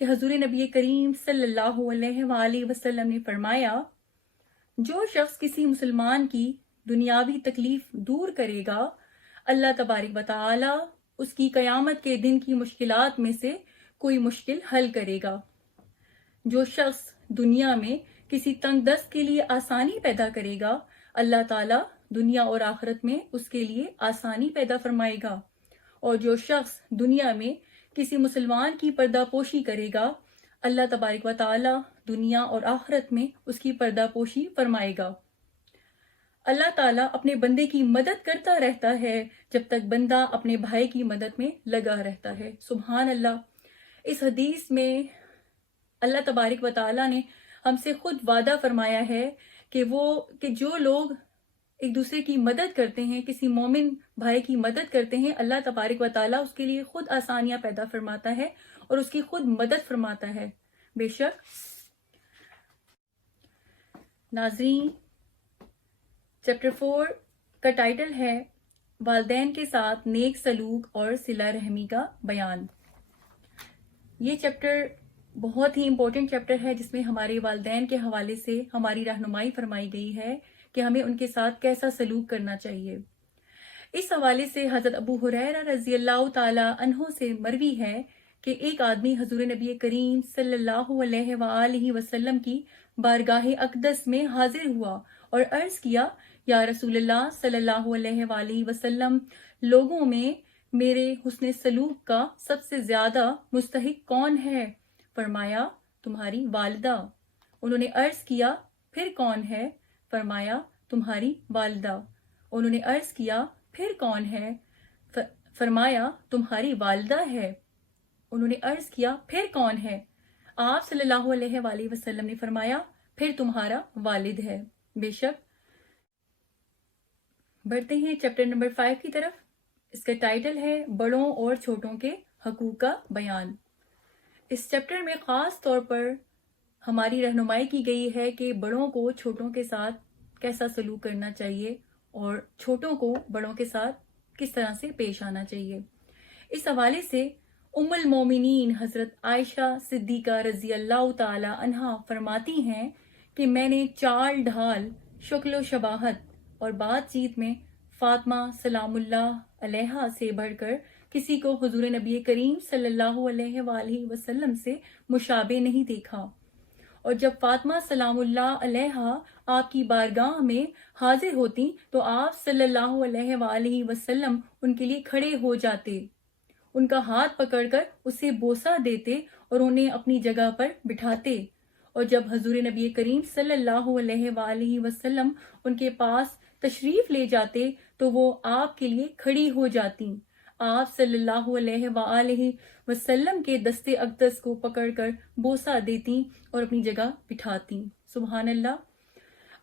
کہ حضور نبی کریم صلی اللہ علیہ وآلہ وسلم نے فرمایا، جو شخص کسی مسلمان کی دنیاوی تکلیف دور کرے گا، اللہ تبارک و تعالی اس کی قیامت کے دن کی مشکلات میں سے کوئی مشکل حل کرے گا۔ جو شخص دنیا میں کسی تنگ دست کے لیے آسانی پیدا کرے گا، اللہ تعالیٰ دنیا اور آخرت میں اس کے لیے آسانی پیدا فرمائے گا۔ اور جو شخص دنیا میں کسی مسلمان کی پردہ پوشی کرے گا، اللہ تبارک و تعالی دنیا اور آخرت میں اس کی پردہ پوشی فرمائے گا۔ اللہ تعالیٰ اپنے بندے کی مدد کرتا رہتا ہے جب تک بندہ اپنے بھائی کی مدد میں لگا رہتا ہے۔ سبحان اللہ۔ اس حدیث میں اللہ تبارک و تعالیٰ نے ہم سے خود وعدہ فرمایا ہے کہ جو لوگ ایک دوسرے کی مدد کرتے ہیں، کسی مومن بھائی کی مدد کرتے ہیں، اللہ تبارک و تعالیٰ اس کے لیے خود آسانیاں پیدا فرماتا ہے اور اس کی خود مدد فرماتا ہے۔ بے شک ناظرین، چیپٹر 4 کا ٹائٹل ہے والدین کے ساتھ نیک سلوک اور صلہ رحمی کا بیان۔ یہ چیپٹر بہت ہی امپورٹنٹ چیپٹر ہے جس میں ہمارے والدین کے حوالے سے ہماری رہنمائی فرمائی گئی ہے کہ ہمیں ان کے ساتھ کیسا سلوک کرنا چاہیے۔ اس حوالے سے حضرت ابو ہریرہ رضی اللہ تعالی عنہ سے مروی ہے کہ ایک آدمی حضور نبی کریم صلی اللہ علیہ وآلہ وسلم کی بارگاہ اقدس میں حاضر ہوا اور عرض کیا، یا رسول اللہ صلی اللہ علیہ وآلہ وسلم، لوگوں میں میرے حسن سلوک کا سب سے زیادہ مستحق کون ہے؟ فرمایا، تمہاری والدہ۔ انہوں نے عرض کیا، پھر کون ہے؟ فرمایا، تمہاری والدہ۔ انہوں نے عرض کیا، پھر کون ہے؟ فرمایا، تمہاری والدہ ہے۔ انہوں نے عرض کیا، پھر کون ہے؟ آپ صلی اللہ علیہ وآلہ وسلم نے فرمایا، پھر تمہارا والد ہے۔ بے شک۔ بڑھتے ہیں چیپٹر نمبر 5 کی طرف۔ اس کا ٹائٹل ہے بڑوں اور چھوٹوں کے حقوق کا بیان۔ اس چیپٹر میں خاص طور پر ہماری رہنمائی کی گئی ہے کہ بڑوں کو چھوٹوں کے ساتھ کیسا سلوک کرنا چاہیے اور چھوٹوں کو بڑوں کے ساتھ کس طرح سے پیش آنا چاہیے۔ اس حوالے سے ام المومنین حضرت عائشہ صدیقہ رضی اللہ تعالی عنہا فرماتی ہیں کہ میں نے چال ڈھال، شکل و شباہت اور بات چیت میں فاطمہ سلام اللہ علیہا سے بڑھ کر کسی کو حضور نبی کریم صلی اللہ علیہ وآلہ وسلم سے مشابہ نہیں دیکھا۔ اور جب فاطمہ سلام اللہ علیہا آپ کی بارگاہ میں حاضر ہوتی تو آپ صلی اللہ علیہ وآلہ وسلم ان کے لیے کھڑے ہو جاتے، ان کا ہاتھ پکڑ کر اسے بوسہ دیتے اور انہیں اپنی جگہ پر بٹھاتے۔ اور جب حضور نبی کریم صلی اللہ علیہ وآلہ وسلم ان کے پاس تشریف لے جاتے تو وہ آپ کے لیے کھڑی ہو جاتی، آپ صلی اللہ علیہ وآلہ وسلم کے دست اقدس کو پکڑ کر بوسہ دیتی اور اپنی جگہ بٹھاتی۔ سبحان اللہ۔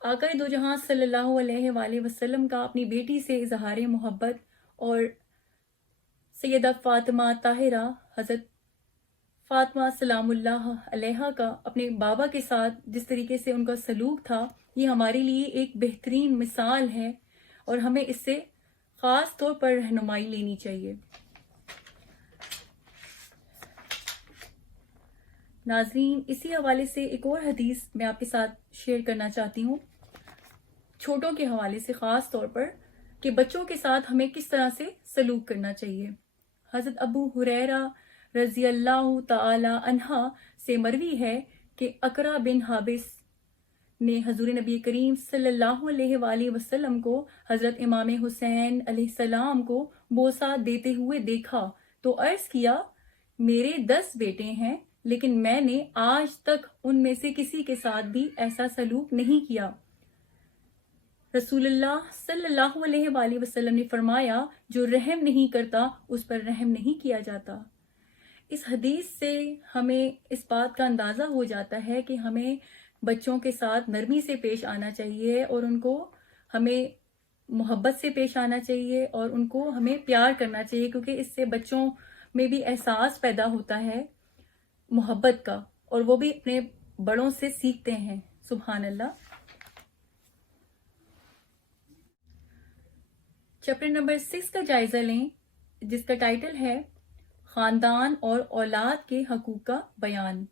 آقا دو جہاں صلی اللہ علیہ وآلہ وسلم کا اپنی بیٹی سے اظہار محبت اور سیدہ فاطمہ طاہرہ حضرت فاطمہ سلام اللہ علیہا کا اپنے بابا کے ساتھ جس طریقے سے ان کا سلوک تھا، یہ ہمارے لیے ایک بہترین مثال ہے اور ہمیں اس سے خاص طور پر رہنمائی لینی چاہیے۔ ناظرین، اسی حوالے سے ایک اور حدیث میں آپ کے ساتھ شیئر کرنا چاہتی ہوں، چھوٹوں کے حوالے سے خاص طور پر کہ بچوں کے ساتھ ہمیں کس طرح سے سلوک کرنا چاہیے۔ حضرت ابو ہریرہ رضی اللہ تعالی عنہ سے مروی ہے کہ اقرا بن حابس نے حضور نبی کریم صلی اللہ علیہ وآلہ وسلم کو حضرت امام حسین علیہ السلام کو بوسہ دیتے ہوئے دیکھا تو عرض کیا، میرے 10 بیٹے ہیں لیکن میں نے آج تک ان میں سے کسی کے ساتھ بھی ایسا سلوک نہیں کیا۔ رسول اللہ صلی اللہ علیہ وآلہ وسلم نے فرمایا، جو رحم نہیں کرتا اس پر رحم نہیں کیا جاتا۔ اس حدیث سے ہمیں اس بات کا اندازہ ہو جاتا ہے کہ ہمیں بچوں کے ساتھ نرمی سے پیش آنا چاہیے اور ان کو ہمیں محبت سے پیش آنا چاہیے اور ان کو ہمیں پیار کرنا چاہیے، کیونکہ اس سے بچوں میں بھی احساس پیدا ہوتا ہے محبت کا اور وہ بھی اپنے بڑوں سے سیکھتے ہیں۔ سبحان اللہ۔ چیپٹر نمبر 6 کا جائزہ لیں، جس کا ٹائٹل ہے خاندان اور اولاد کے حقوق کا بیان۔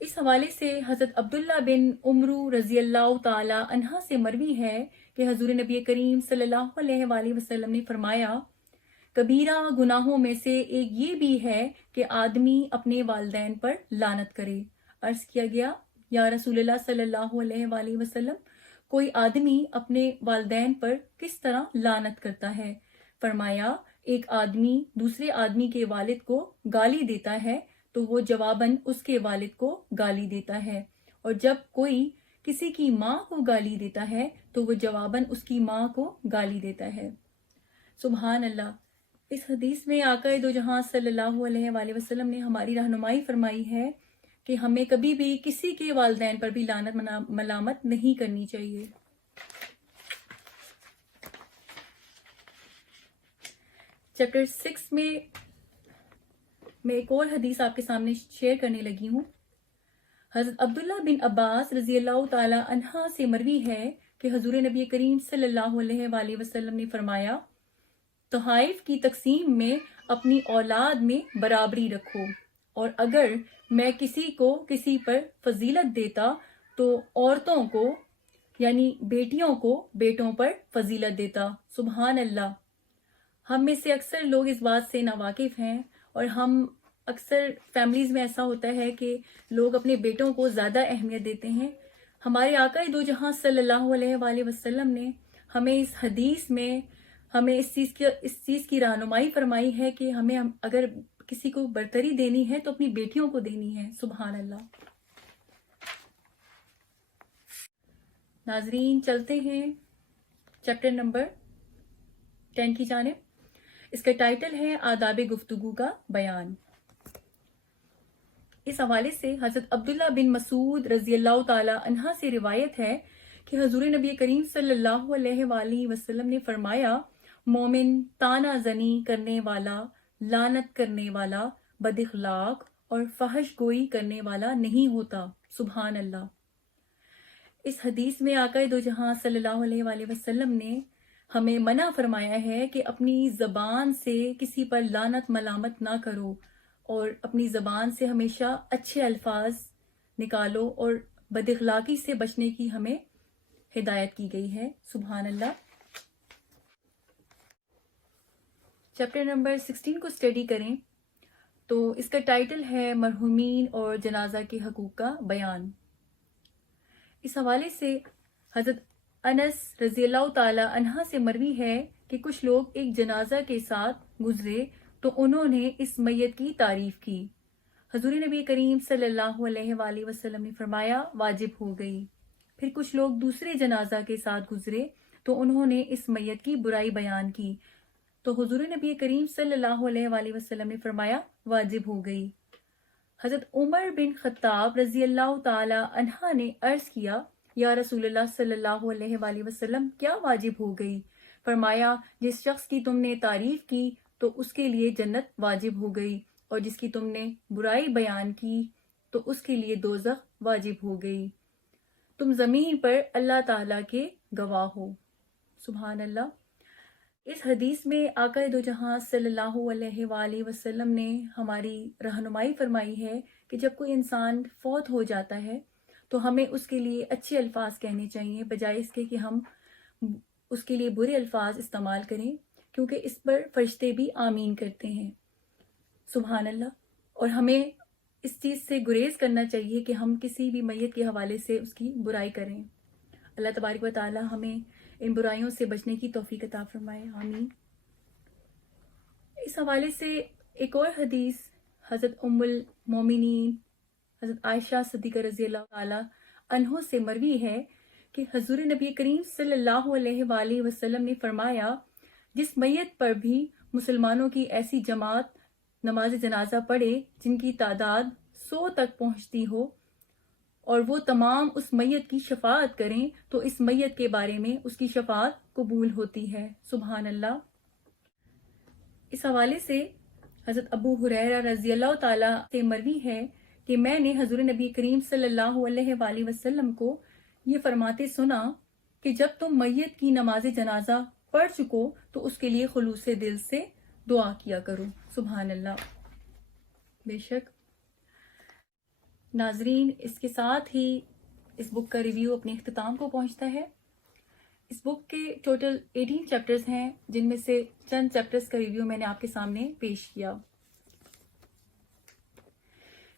اس حوالے سے حضرت عبداللہ بن عمرو رضی اللہ تعالی عنہ سے مروی ہے کہ حضور نبی کریم صلی اللہ علیہ وآلہ وسلم نے فرمایا، کبیرہ گناہوں میں سے ایک یہ بھی ہے کہ آدمی اپنے والدین پر لعنت کرے۔ عرض کیا گیا، یا رسول اللہ صلی اللہ علیہ وآلہ وسلم، کوئی آدمی اپنے والدین پر کس طرح لعنت کرتا ہے؟ فرمایا، ایک آدمی دوسرے آدمی کے والد کو گالی دیتا ہے تو وہ جواباً اس کے والد کو گالی دیتا ہے، اور جب کوئی کسی کی ماں کو گالی دیتا ہے تو وہ جواباً اس کی ماں کو گالی دیتا ہے۔ سبحان اللہ۔ اس حدیث میں آقا دو جہاں صلی اللہ علیہ وآلہ وسلم نے ہماری رہنمائی فرمائی ہے کہ ہمیں کبھی بھی کسی کے والدین پر بھی لعنت ملامت نہیں کرنی چاہیے۔ چیپٹر 6 میں ایک اور حدیث آپ کے سامنے شیئر کرنے لگی ہوں۔ حضرت عبداللہ بن عباس رضی اللہ تعالی عنہ سے مروی ہے کہ حضور نبی کریم صلی اللہ علیہ وآلہ وسلم نے فرمایا، تحائف کی تقسیم میں اپنی اولاد میں برابری رکھو، اور اگر میں کسی کو کسی پر فضیلت دیتا تو عورتوں کو یعنی بیٹیوں کو بیٹوں پر فضیلت دیتا۔ سبحان اللہ۔ ہم میں سے اکثر لوگ اس بات سے ناواقف ہیں، اور ہم اکثر فیملیز میں ایسا ہوتا ہے کہ لوگ اپنے بیٹوں کو زیادہ اہمیت دیتے ہیں۔ ہمارے آقا دو جہاں صلی اللہ علیہ وآلہ وسلم نے ہمیں اس حدیث میں ہمیں اس چیز کی رہنمائی فرمائی ہے کہ ہمیں اگر کسی کو برتری دینی ہے تو اپنی بیٹیوں کو دینی ہے۔ سبحان اللہ۔ ناظرین، چلتے ہیں چیپٹر نمبر 10 کی جانب۔ اس کا ٹائٹل ہے آداب گفتگو کا بیان۔ اس حوالے سے حضرت عبداللہ بن مسعود رضی اللہ تعالی عنہ سے روایت ہے کہ حضور نبی کریم صلی اللہ علیہ وآلہ وسلم نے فرمایا، مومن طعنہ زنی کرنے والا، لعنت کرنے والا، بد اخلاق اور فحش گوئی کرنے والا نہیں ہوتا۔ سبحان اللہ۔ اس حدیث میں آقا دو جہاں صلی اللہ علیہ وآلہ وسلم نے ہمیں منع فرمایا ہے کہ اپنی زبان سے کسی پر لعنت ملامت نہ کرو، اور اپنی زبان سے ہمیشہ اچھے الفاظ نکالو، اور بد اخلاقی سے بچنے کی ہمیں ہدایت کی گئی ہے۔ سبحان اللہ۔ چیپٹر نمبر 16 کو اسٹڈی کریں تو اس کا ٹائٹل ہے مرحومین اور جنازہ کے حقوق کا بیان۔ اس حوالے سے حضرت انس رضی اللہ تعالی عنہ سے مروی ہے کہ کچھ لوگ ایک جنازہ کے ساتھ گزرے تو انہوں نے اس میت کی تعریف کی۔ حضور نبی کریم صلی اللہ علیہ وآلہ وسلم نے فرمایا، واجب ہو گئی۔ پھر کچھ لوگ دوسرے جنازہ کے ساتھ گزرے تو انہوں نے اس میت کی برائی بیان کی، تو حضور نبی کریم صلی اللہ علیہ وآلہ وسلم نے فرمایا، واجب ہو گئی۔ حضرت عمر بن خطاب رضی اللہ تعالی عنہ نے عرض کیا، یا رسول اللہ صلی اللہ علیہ وآلہ وسلم، کیا واجب ہو گئی؟ فرمایا، جس شخص کی تم نے تعریف کی تو اس کے لیے جنت واجب ہو گئی، اور جس کی تم نے برائی بیان کی تو اس کے لیے دوزخ واجب ہو گئی۔ تم زمین پر اللہ تعالیٰ کے گواہ ہو۔ سبحان اللہ۔ اس حدیث میں آقا دو جہاں صلی اللہ علیہ وآلہ وسلم نے ہماری رہنمائی فرمائی ہے کہ جب کوئی انسان فوت ہو جاتا ہے تو ہمیں اس کے لیے اچھے الفاظ کہنے چاہیے، بجائے اس کے کہ ہم اس کے لیے برے الفاظ استعمال کریں، کیونکہ اس پر فرشتے بھی آمین کرتے ہیں۔ سبحان اللہ۔ اور ہمیں اس چیز سے گریز کرنا چاہیے کہ ہم کسی بھی میت کے حوالے سے اس کی برائی کریں۔ اللہ تبارک و تعالی ہمیں ان برائیوں سے بچنے کی توفیق عطا فرمائے، آمین۔ اس حوالے سے ایک اور حدیث حضرت ام المومنین حضرت عائشہ صدیقہ رضی اللہ تعالی عنہ سے مروی ہے کہ حضور نبی کریم صلی اللہ علیہ وآلہ وسلم نے فرمایا، جس میت پر بھی مسلمانوں کی ایسی جماعت نماز جنازہ پڑھے جن کی تعداد 100 تک پہنچتی ہو، اور وہ تمام اس میت کی شفاعت کریں تو اس میت کے بارے میں اس کی شفاعت قبول ہوتی ہے۔ سبحان اللہ۔ اس حوالے سے حضرت ابو ہریرہ رضی اللہ تعالیٰ سے مروی ہے کہ میں نے حضور نبی کریم صلی اللہ علیہ وآلہ وسلم کو یہ فرماتے سنا کہ جب تم میت کی نماز جنازہ پڑھ چکو تو اس کے لیے خلوص دل سے دعا کیا کرو۔ سبحان اللہ۔ بے شک ناظرین، اس کے ساتھ ہی اس بک کا ریویو اپنے اختتام کو پہنچتا ہے۔ اس بک کے ٹوٹل 18 چیپٹرز ہیں، جن میں سے چند چیپٹرز کا ریویو میں نے آپ کے سامنے پیش کیا۔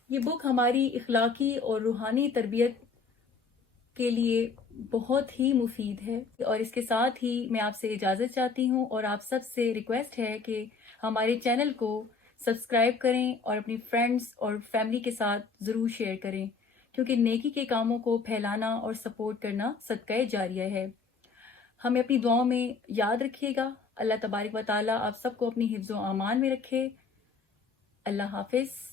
یہ بک ہماری اخلاقی اور روحانی تربیت کے لیے بہت ہی مفید ہے، اور اس کے ساتھ ہی میں آپ سے اجازت چاہتی ہوں، اور آپ سب سے ریکویسٹ ہے کہ ہمارے چینل کو سبسکرائب کریں اور اپنی فرینڈز اور فیملی کے ساتھ ضرور شیئر کریں، کیونکہ نیکی کے کاموں کو پھیلانا اور سپورٹ کرنا صدقہ جاریہ ہے۔ ہمیں اپنی دعاؤں میں یاد رکھیے گا۔ اللہ تبارک و تعالیٰ آپ سب کو اپنی حفظ و امان میں رکھے۔ اللہ حافظ۔